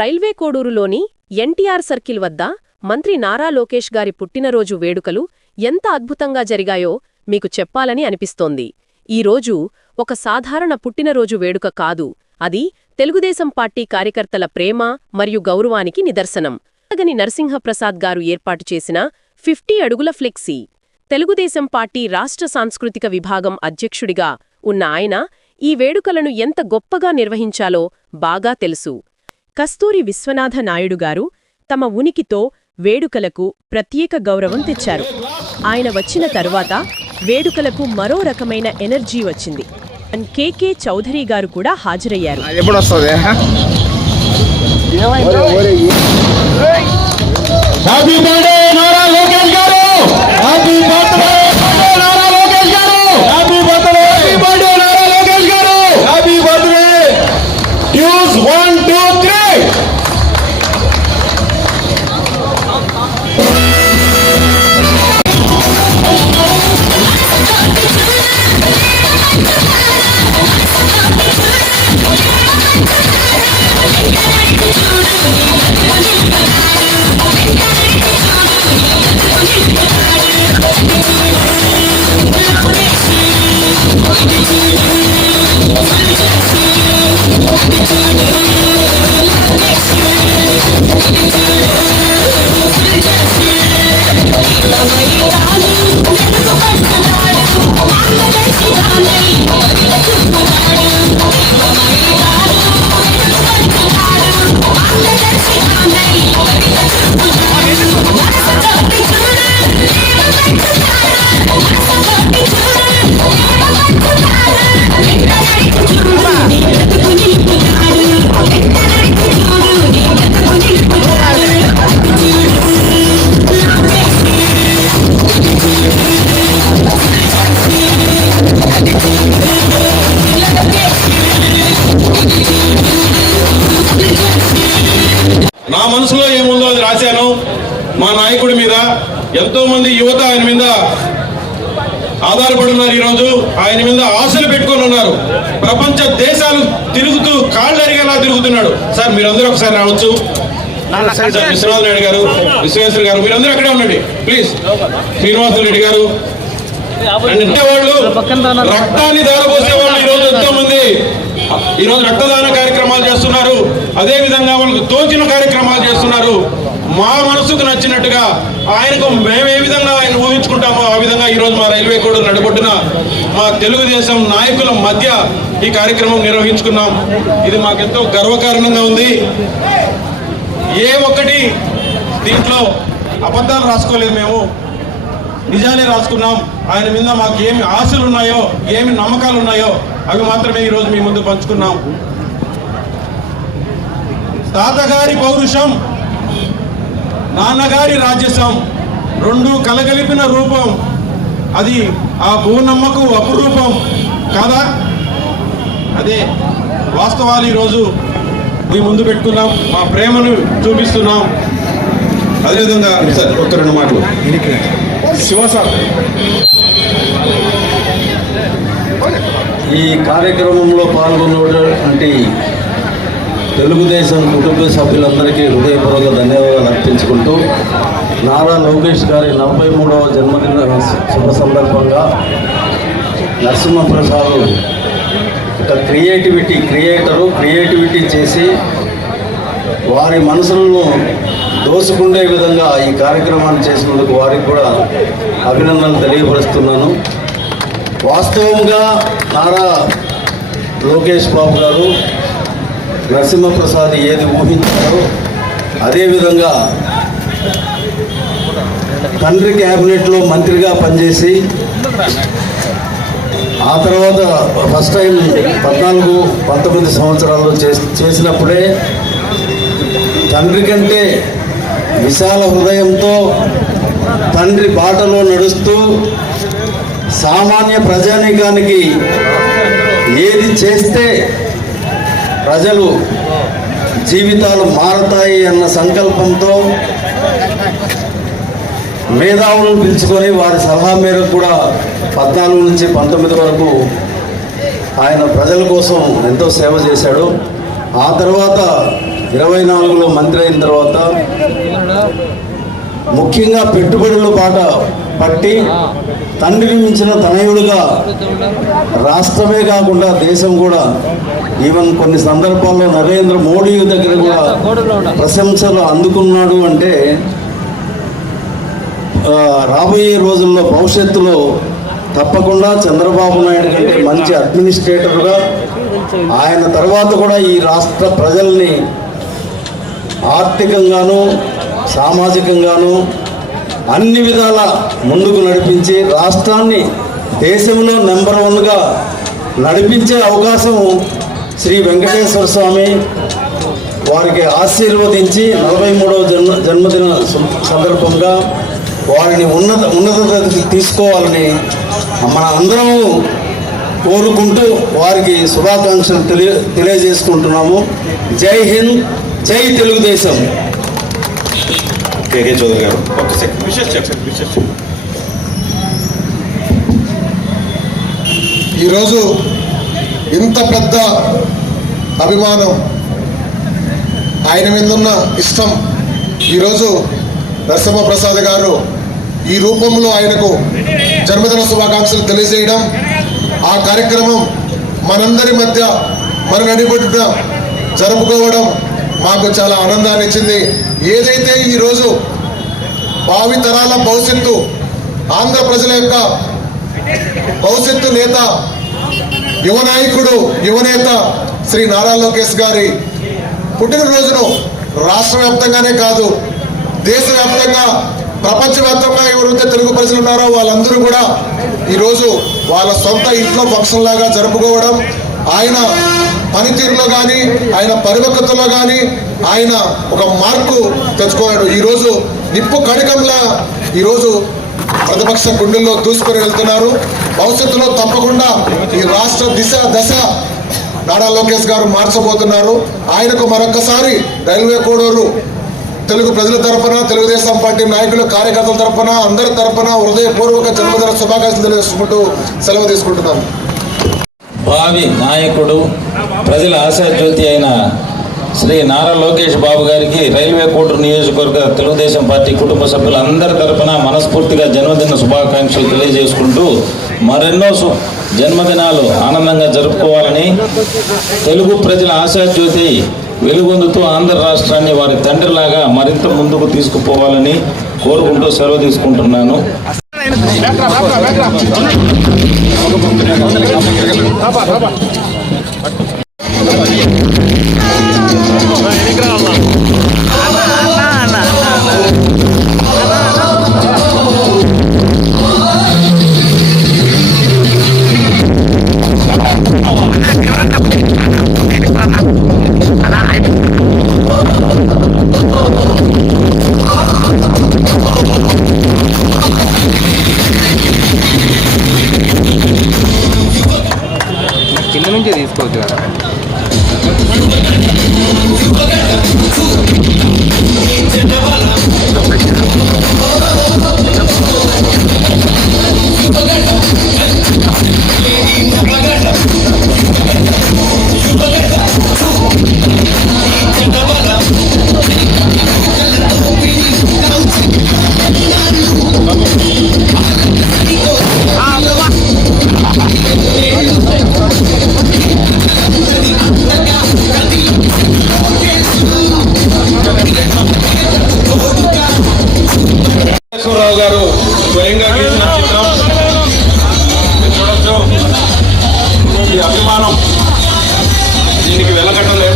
Railway కోడూరులోని NTR circle వద్ద మంత్రి నారా లోకేష్ గారి పుట్టినరోజు వేడుకలు ఎంత అద్భుతంగా జరిగాయో మీకు చెప్పాలని అనిపిస్తోంది. ఈరోజు ఒక సాధారణ పుట్టినరోజు వేడుక కాదు, అది తెలుగుదేశం పార్టీ కార్యకర్తల ప్రేమ మరియు గౌరవానికి నిదర్శనం. గని నరసింహప్రసాద్ గారు ఏర్పాటు చేసిన 50 అడుగుల ఫ్లెక్సీ. తెలుగుదేశం పార్టీ రాష్ట్ర సాంస్కృతిక విభాగం అధ్యక్షుడిగా ఉన్న ఆయన ఈ వేడుకలను ఎంత గొప్పగా నిర్వహించాలో బాగా తెలుసు. కస్తూరి విశ్వనాథ నాయుడు గారు తమ ఉనికితో వేడుకలకు ప్రత్యేక గౌరవం తెచ్చారు. ఆయన వచ్చిన తరువాత వేడుకలకు మరో రకమైన ఎనర్జీ వచ్చింది. కెకే చౌధరి గారు కూడా హాజరయ్యారు. నా మనసులో ఏముందో అది రాశాను. మా నాయకుడి మీద ఎంతో మంది యువత ఆయన మీద ఆధారపడి ఉన్నారు. ఈరోజు ఆయన మీద ఆశలు పెట్టుకొని ఉన్నారు. ప్రపంచ దేశాలు తిరుగుతూ కాళ్ళరిగేలా తిరుగుతున్నాడు. సార్ మీరందరూ ఒకసారి రావచ్చు. విశ్వనాథ నాయుడు గారు, విశ్వేశ్వర గారు, మీరందరూ అక్కడే ఉండండి ప్లీజ్. శ్రీనివాసులు రెడ్డి గారు, వాళ్ళు రక్తాన్ని దారపోసే వాళ్ళు ఈరోజు ఎంతో మంది ఈరోజు రక్తదాన కార్యక్రమాలు చేస్తున్నారు. అదే విధంగా వాళ్ళకు తోచిన కార్యక్రమాలు చేస్తున్నారు. మా మనసుకు నచ్చినట్టుగా ఆయనకు మేము ఏ విధంగా ఆయన ఊహించుకుంటామో ఆ విధంగా ఈరోజు మా రైల్వే కోడూరు నడుబొడ్డున మా తెలుగుదేశం నాయకుల మధ్య ఈ కార్యక్రమం నిర్వహించుకున్నాం. ఇది మాకెంతో గర్వకారణంగా ఉంది. ఏ ఒక్కటి దీంట్లో అబద్ధాలు రాసుకోలేదు, మేము నిజాలే రాసుకున్నాం. ఆయన మీద మాకు ఏమి ఆశలు ఉన్నాయో, ఏమి నమ్మకాలు ఉన్నాయో అవి మాత్రమే ఈరోజు మీ ముందు పంచుకున్నాం. తాతగారి పౌరుషం, నాన్నగారి రాజ్యసం రెండు కలగలిపిన రూపం, అది ఆ భూనమ్మకు అపురూపం కాదా? అదే వాస్తవాలు ఈరోజు మీ ముందు పెట్టుకున్నాం, మా ప్రేమను చూపిస్తున్నాం. అదేవిధంగా సార్ ఒక్క రెండు మాటలు. శివ సార్, ఈ కార్యక్రమంలో పాల్గొన్నటువంటి తెలుగుదేశం కుటుంబ సభ్యులందరికీ హృదయపూర్వక ధన్యవాదాలు అర్పించుకుంటూ, నారా లోకేష్ గారి 43వ జన్మదిన శుభ సందర్భంగా నరసింహప్రసాద్ ఒక క్రియేటివిటీ చేసి వారి మనసులను దోసుకుండే విధంగా ఈ కార్యక్రమాన్ని చేసినందుకు వారికి కూడా అభినందనలు తెలియపరుస్తున్నాను. వాస్తవంగా నారా లోకేష్ బాబు గారు నరసింహప్రసాద్ ఏది ఊహించారో అదేవిధంగా తండ్రి క్యాబినెట్లో మంత్రిగా పనిచేసి ఆ తర్వాత ఫస్ట్ టైం 14-19 సంవత్సరాల్లో చేసినప్పుడే తండ్రి కంటే విశాల హృదయంతో తండ్రి బాటలో నడుస్తూ సామాన్య ప్రజానీకానికి ఏది చేస్తే ప్రజలు జీవితాలు మారతాయి అన్న సంకల్పంతో మేధావులను పిలుచుకొని వారి సలహా మేరకు కూడా 14 నుంచి 19 వరకు ఆయన ప్రజల కోసం ఎంతో సేవ చేశాడు. ఆ తర్వాత 24లో మంత్రి అయిన తర్వాత ముఖ్యంగా పెట్టుబడుల బాట పట్టి తండ్రిని మించిన తనయుడుగా రాష్ట్రమే కాకుండా దేశం కూడా ఈవెన్ కొన్ని సందర్భాల్లో నరేంద్ర మోడీ దగ్గర కూడా ప్రశంసలు అందుకున్నాడు అంటే రాబోయే రోజుల్లో భవిష్యత్తులో తప్పకుండా చంద్రబాబు నాయుడు కంటే మంచి అడ్మినిస్ట్రేటర్గా ఆయన తర్వాత కూడా ఈ రాష్ట్ర ప్రజల్ని ఆర్థికంగాను సామాజికంగాను అన్ని విధాల ముందుకు నడిపించి రాష్ట్రాన్ని దేశంలో నెంబర్ 1గా నడిపించే అవకాశం శ్రీ వెంకటేశ్వర స్వామి వారికి ఆశీర్వదించి 43వ జన్మదిన సందర్భంగా వారిని ఉన్నత తీసుకోవాలని మన అందరము కోరుకుంటూ వారికి శుభాకాంక్షలు తెలియజేసుకుంటున్నాము. జై హింద్, జై తెలుగుదేశం. కేకే చౌదరి గారు ఒక సెకండ్ విషయం చెప్పండి. ఈరోజు ఇంత పెద్ద అభిమానం, ఆయన మీద ఉన్న ఇష్టం ఈరోజు నరసింహప్రసాద్ గారు ఈ రూపంలో ఆయనకు జన్మదిన శుభాకాంక్షలు తెలియజేయడం, ఆ కార్యక్రమం మనందరి మధ్య మన నడిబొట్టున జరుపుకోవడం మాకు చాలా ఆనందాన్ని ఇచ్చింది. ఏదైతే ఈరోజు భావి తరాల భవిష్యత్తు, ఆంధ్ర ప్రజల యొక్క భవిష్యత్తు నేత, యువ నాయకుడు, యువనేత శ్రీ నారా లోకేష్ గారి పుట్టినరోజును రాష్ట్ర వ్యాప్తంగానే కాదు, దేశవ్యాప్తంగా, ప్రపంచవ్యాప్తంగా ఎవరైతే తెలుగు ప్రజలు ఉన్నారో వాళ్ళందరూ కూడా ఈరోజు వాళ్ళ సొంత ఇంట్లో ఫంక్షన్ లాగా జరుపుకోవడం, ఆయన పనితీరులో కానీ, ఆయన పరిపక్వతలో కానీ ఆయన ఒక మార్పు తెచ్చుకోవడం, ఈరోజు నిప్పు కడికంలా ఈరోజు ప్రతిపక్ష గుండెల్లో దూసుకొని వెళ్తున్నారు. భవిష్యత్తులో తప్పకుండా ఈ రాష్ట్ర దశ నారా లోకేష్ గారు మార్చబోతున్నారు. ఆయనకు మరొకసారి రైల్వే కోడూరు తెలుగు ప్రజల తరఫున, తెలుగుదేశం పార్టీ నాయకులు, కార్యకర్తల తరఫున, అందరి తరఫున హృదయపూర్వక జన్మదిన శుభాకాంక్షలు తెలియజేసుకుంటూ సెలవు తీసుకుంటున్నాను. భావి నాయకుడు, ప్రజల ఆశాజ్యోతి అయిన శ్రీ నారా లోకేష్ బాబు గారికి రైల్వే కోటూరు నియోజకవర్గ తెలుగుదేశం పార్టీ కుటుంబ సభ్యులందరి తరఫున మనస్ఫూర్తిగా జన్మదిన శుభాకాంక్షలు తెలియజేసుకుంటూ మరెన్నో జన్మదినాలు ఆనందంగా జరుపుకోవాలని, తెలుగు ప్రజల ఆశాజ్యోతి వెలుగొందుతూ ఆంధ్ర రాష్ట్రాన్ని వారి తండ్రిలాగా మరింత ముందుకు తీసుకుపోవాలని కోరుకుంటూ సెలవు తీసుకుంటున్నాను. కింద నుంచే తీసుకోవచ్చు కదా. రావు గారు స్వయంగా గీసిన చిత్రం చూడొచ్చు. ఈ అభిమానం దీనికి వెలకట్టలేదు.